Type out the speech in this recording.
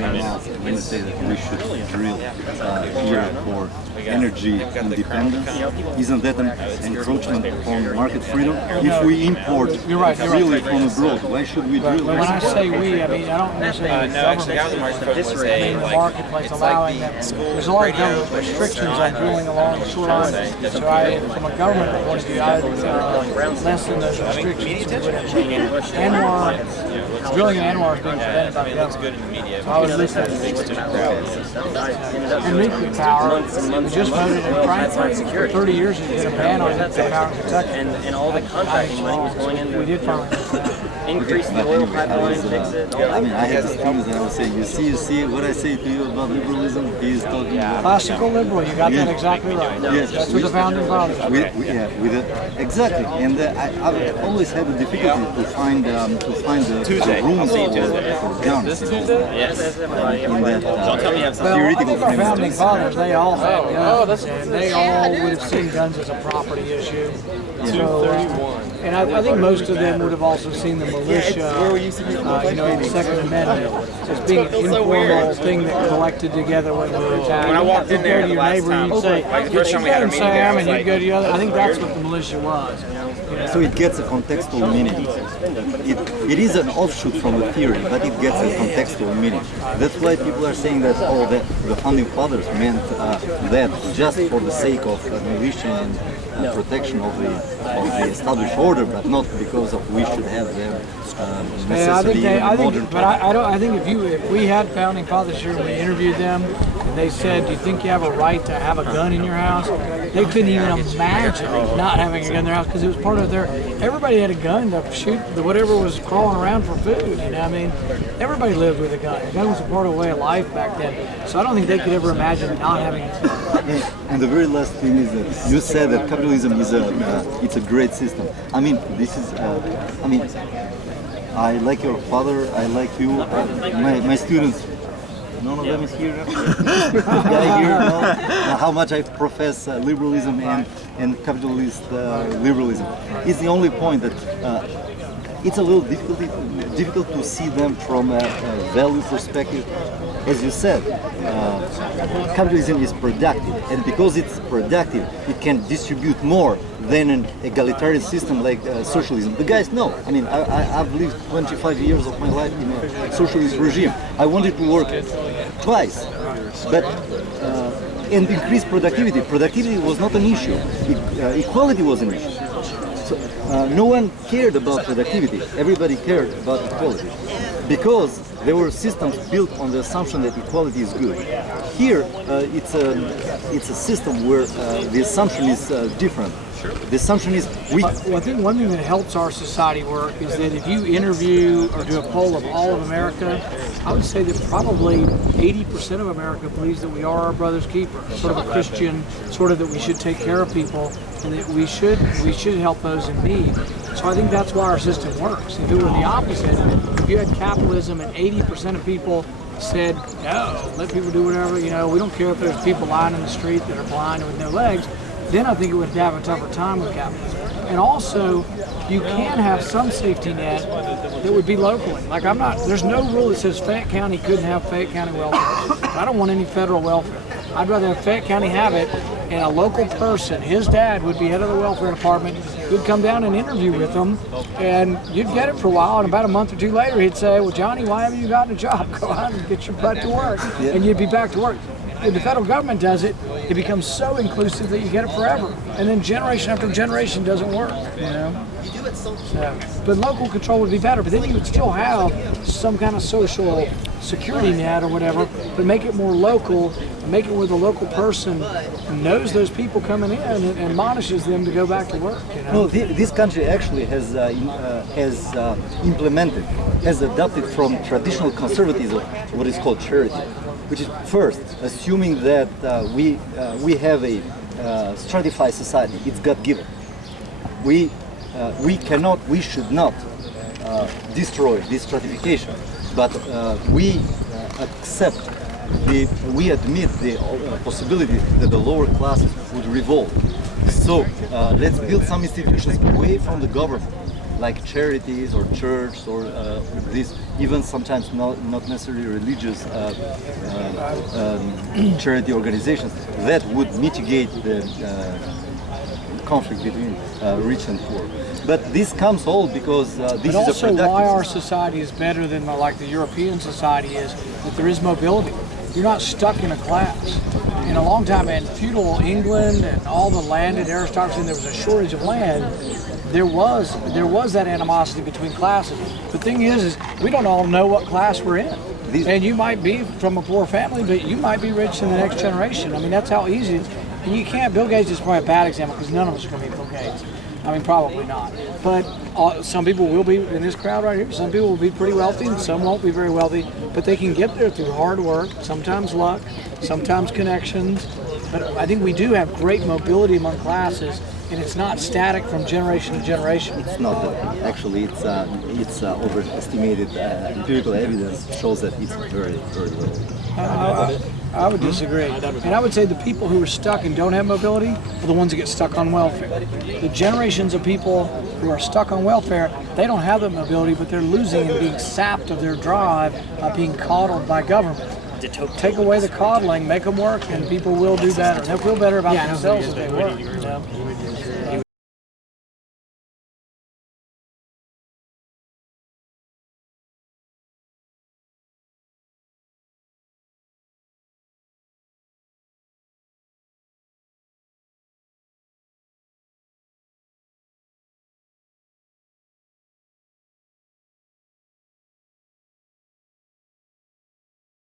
when you say that we should drill here for energy independence, isn't that an encroachment upon market freedom? If we import really from abroad, why should we drill? When I say we, I mean I don't necessarily mean the marketplace allowing them. There's a lot of government restrictions on drilling along the shoreline. So from a government point of view, I would lessen those restrictions. Drilling in Anwar is being prevented by the government. So I would listen to and nuclear power. We just voted in Frankfurt. For 30 years there's been a ban on nuclear power in Kentucky. And all the contracting money was going into we did finally increase the oil pipeline, fix it. I mean, I have the students that I would say, you see what I say to you about liberalism? He is talking about classical liberal. You got that exactly right. Yes, that's what the founding fathers. Exactly. And I've always had the difficulty to find the room for guns. Yes. In that theoretical our founding fathers, they all had guns, and they all would have seen guns as a property issue. So, and I think most of them would have also seen the militia, the Second Amendment, as being an informal thing that collected together when they were attacked. When I walked in there, you go to your neighbor, you'd say, like the first time we had a meeting there, Sam, and you'd go to the other. I think that's what the militia was. So it gets a contextual meaning. It is an offshoot from the theory, but it gets a contextual meaning. That's why people are saying that the founding fathers meant that just for the sake of militia and protection of the established order, but not because of we should have them necessarily modern time. I think if we had founding fathers here and we interviewed them, and they said, "Do you think you have a right to have a gun in your house?" They couldn't even imagine not having a gun in their house because it was part of their. Everybody had a gun to shoot whatever was crawling around for food. I mean, everybody lived with a gun. A gun was a part of the way of life back then. So I don't think they could ever imagine not having a gun. And the very last thing is that you said that capitalism is it's a great system. I mean, this is. I like your father. I like you. My students. None of them is here. Guy here, no? How much I profess liberalism and capitalist liberalism. It's the only point that it's a little difficult to see them from a value perspective. As you said, capitalism is productive, and because it's productive, it can distribute more than an egalitarian system like socialism. The guys know. I mean, I've lived 25 years of my life in a socialist regime. I wanted to work twice, but and increase productivity. Productivity was not an issue. Equality was an issue. So no one cared about productivity. Everybody cared about equality because there were systems built on the assumption that equality is good. Here, it's a system where the assumption is different. The assumption is I think one thing that helps our society work is that if you interview or do a poll of all of America, I would say that probably 80% of America believes that we are our brother's keeper, sort of a Christian, sort of that we should take care of people and that we should help those in need. So I think that's why our system works. If it were the opposite, if you had capitalism and 80% of people said, no, let people do whatever, we don't care if there's people lying in the street that are blind and with no legs, then I think it would have a tougher time with capitalism. And also, you can have some safety net that would be locally. Like there's no rule that says Fayette County couldn't have Fayette County welfare. I don't want any federal welfare. I'd rather have Fayette County have it, and a local person, his dad would be head of the welfare department, would come down and interview with them, and you'd get it for a while, and about a month or two later he'd say, well, Johnny, why haven't you gotten a job? Go out and get your butt to work, and you'd be back to work. If the federal government does it, it becomes so inclusive that you get it forever. And then generation after generation doesn't work, So, but local control would be better, but then you would still have some kind of social security net or whatever, but make it more local, make it where the local person knows those people coming in and admonishes them to go back to work. No, this country actually has adopted from traditional conservatism what is called charity, which is first assuming that we have a stratified society. It's God-given. We should not destroy this stratification, but we admit the possibility that the lower classes would revolt. So let's build some institutions away from the government like charities or church or this, even sometimes not necessarily religious charity organizations that would mitigate the conflict between rich and poor. But this comes all because this But is a also productive why our system. society is better than like the European society is that there is mobility. You're not stuck in a class. In a long time in feudal England and all the landed aristocracy, and there was a shortage of land. There was that animosity between classes. The thing is we don't all know what class we're in. And you might be from a poor family, but you might be rich in the next generation. I mean, that's how easy it is. And you can't, Bill Gates is probably a bad example because none of us are going to be Bill Gates. I mean, probably not. But some people will be in this crowd right here. Some people will be pretty wealthy and some won't be very wealthy, but they can get there through hard work, sometimes luck, sometimes connections. But I think we do have great mobility among classes, and it's not static from generation to generation. It's not that. Actually, it's overestimated. Empirical evidence shows that it's very, very low. I would disagree. And I would say the people who are stuck and don't have mobility are the ones that get stuck on welfare. The generations of people who are stuck on welfare, they don't have the mobility, but they're losing and being sapped of their drive by being coddled by government. Take away the coddling, make them work, and people will do better. They'll feel better about themselves if they work. You know?